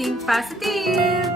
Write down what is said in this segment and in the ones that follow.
think positive!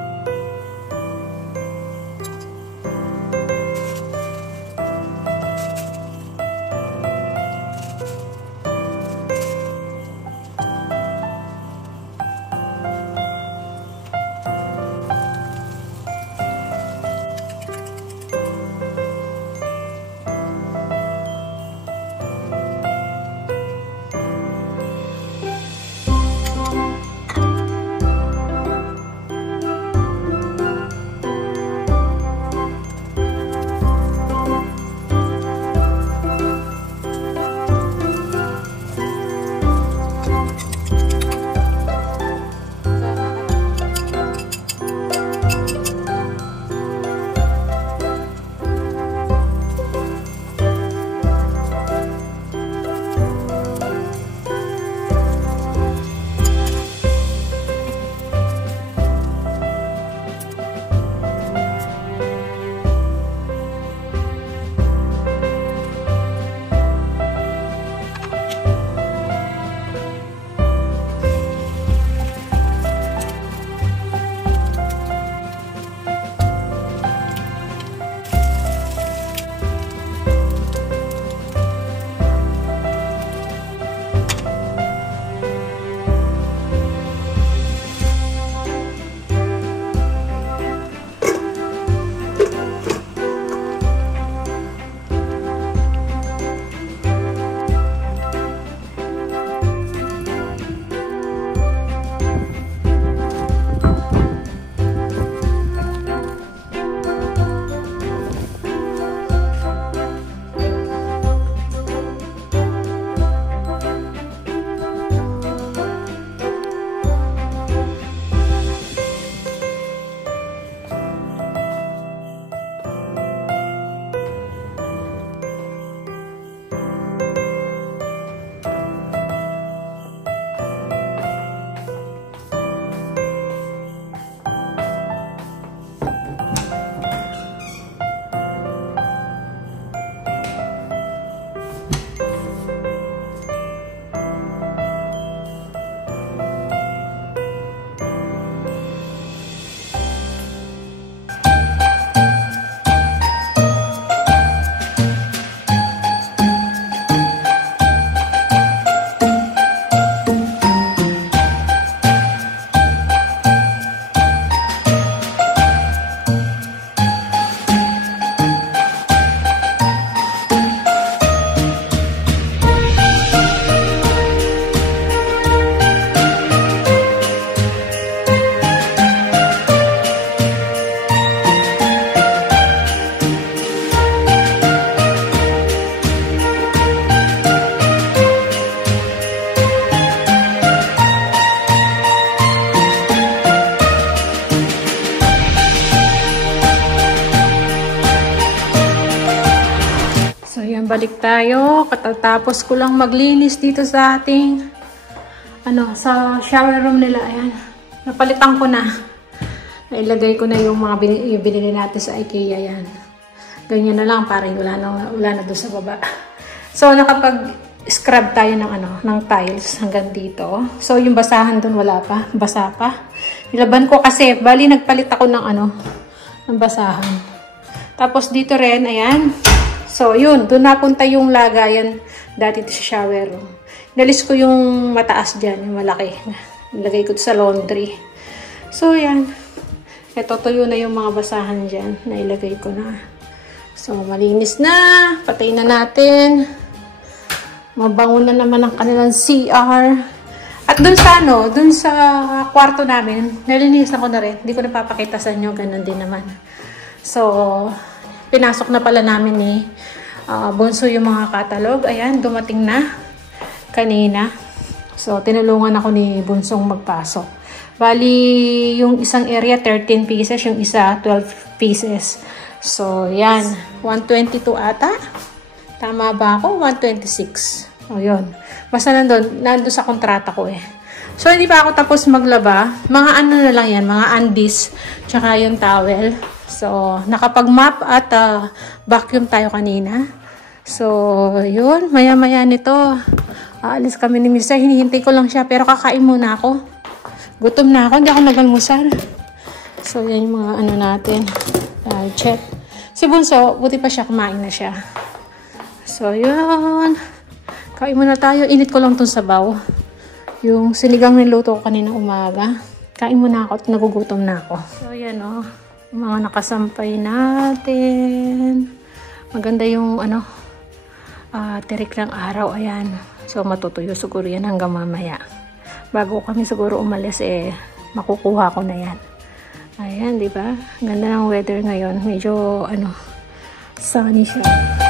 Balik tayo. Katatapos ko lang maglinis dito sa ating sa shower room nila. Ayan. Napalitan ko na. Nailagay ko na yung mga binili natin sa IKEA. Ayan. Ganyan na lang para wala na doon sa baba. So nakapag-scrub tayo ng tiles hanggang dito. So yung basahan doon wala pa. Basa pa. Nilaban ko kasi bali nagpalit ako ng basahan. Tapos dito rin, ayan. So, yun. Doon napunta yung lagayan dati sa shower room. Nalis ko yung mataas dyan, yung malaki. Nilagay ko sa laundry. So, yan. Ito, tuyo na yung mga basahan dyan. Nailagay ko na. So, malinis na. Patay na natin. Mabango na naman ang kanilang CR. At dun sa kwarto namin, nalinis na ko na rin. Hindi ko napapakita sa inyo. Ganun din naman. So, pinasok na pala namin Bunso yung mga catalog. Ayan, dumating na kanina. So, tinulungan ako ni Bunsong magpasok. Bali, yung isang area, 13 pieces. Yung isa, 12 pieces. So, yan. 122 ata. Tama ba ako? 126. O, yun. Basta nandun sa kontrata ko eh. So, hindi pa ako tapos maglaba. Mga na lang yan. Mga undies. Tsaka yung towel. So, nakapag-mop at vacuum tayo kanina. So, yun. Maya-maya nito. Aalis kami ni Mr. Hinihintay ko lang siya. Pero kakain muna ako. Gutom na ako. Hindi ako nag-almusal. So, yan yung mga ano natin. Check. Si Bunso, buti pa siya. Kumain na siya. So, yun. Kain muna tayo. Init ko lang itong sabaw. Yung sinigang niluto ko kanina umaga. Kain muna ako at nagugutom na ako. So, yan o. Yung mga nakasampay natin. Maganda yung ano, tirik ng araw. Ayan. So, matutuyo siguro yan hanggang mamaya. Bago kami siguro umalis, makukuha ko na yan. Ayan, di ba? Ganda ng weather ngayon. Medyo, sunny siya.